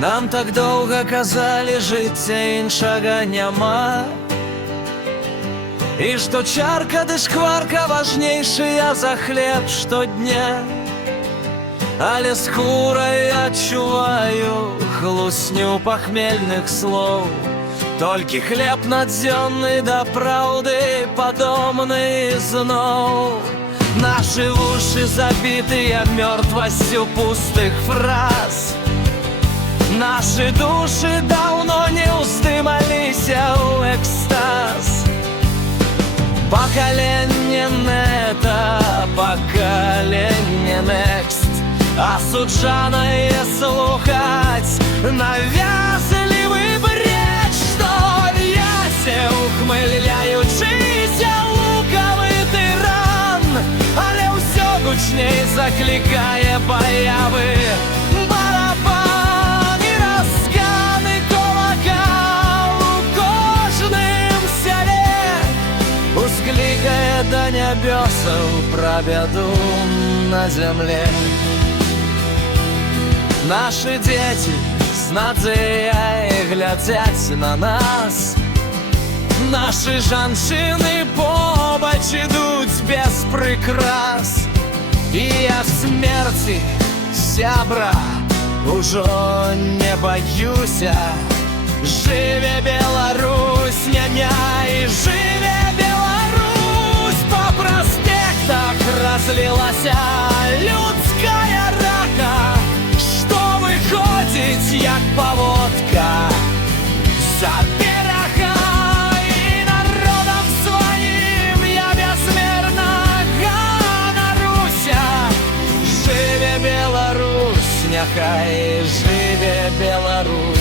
Нам так доўга казалі, жыцця іншага няма, і што чарка ды шкварка важнейшыя за хлеб штодня. Але скурай адчуваю хлусню пахмельных слоў. Толькі хлеб надзённы да праўды падобны зноў. Нашы вушы забітыя мёртвасцю пустых фраз. Нашы душы даўно не ўздымаліся ў экстаз. Пакаленне нета, пакаленне next, асуджанае слухаць навязлівы бред, што в'ясе ухмыляючыся лукавы тыран, але ўсё гучней заклікае паявы барабан і разганы кулака ў кожным сяле. Усклікае да нябёсаў пра бяду на зямле. Нашы дзеці з надзеяй глядзяць на нас. Нашы жанчыны побач ідуць без прыкрас. І я смерці, сябра, ужо не баюся. Жыве Беларусь, няня-няй, жыве Беларусь! Па праспектах разлілася людская рака, выходзіць як паводка за берага. І народам сваім я бязмерна ганаруся. Жыве Беларусь, няхай жыве Беларусь.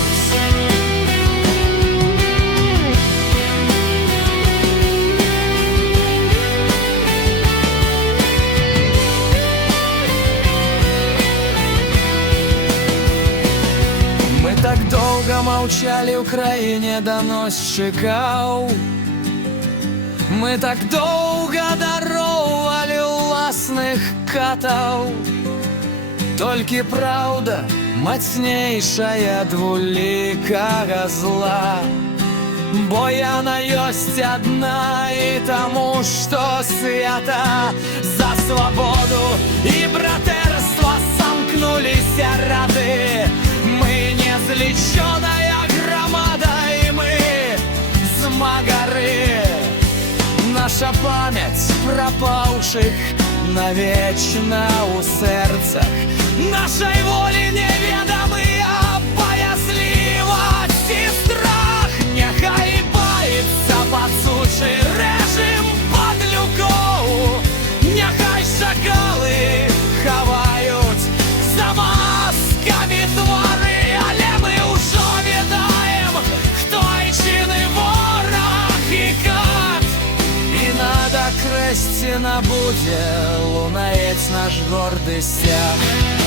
Так доўга маўчалі ў краіне даносчыкаў. Мы так доўга дароўвалі ўласных катаў. Толькі праўда мацнейшая двулікага зла, бо яна ёсць адна, і таму, што свята за свабоду і братэрства самкнуліся рады. Мы незлічоная грамада, і мы змагары. Наша памяць прапаўшых навечна ў сэрцах нашай волі неведамыя баязлівасць і страх. Няхай баіцца пацучы рэжым падлюкоў. Няхай шакалы хаваюць за маскамі твары, але мы ўжо ведаем, хто айчынны вораг і кат. І над акрэсціна будзе лунаець наш горды сцяг.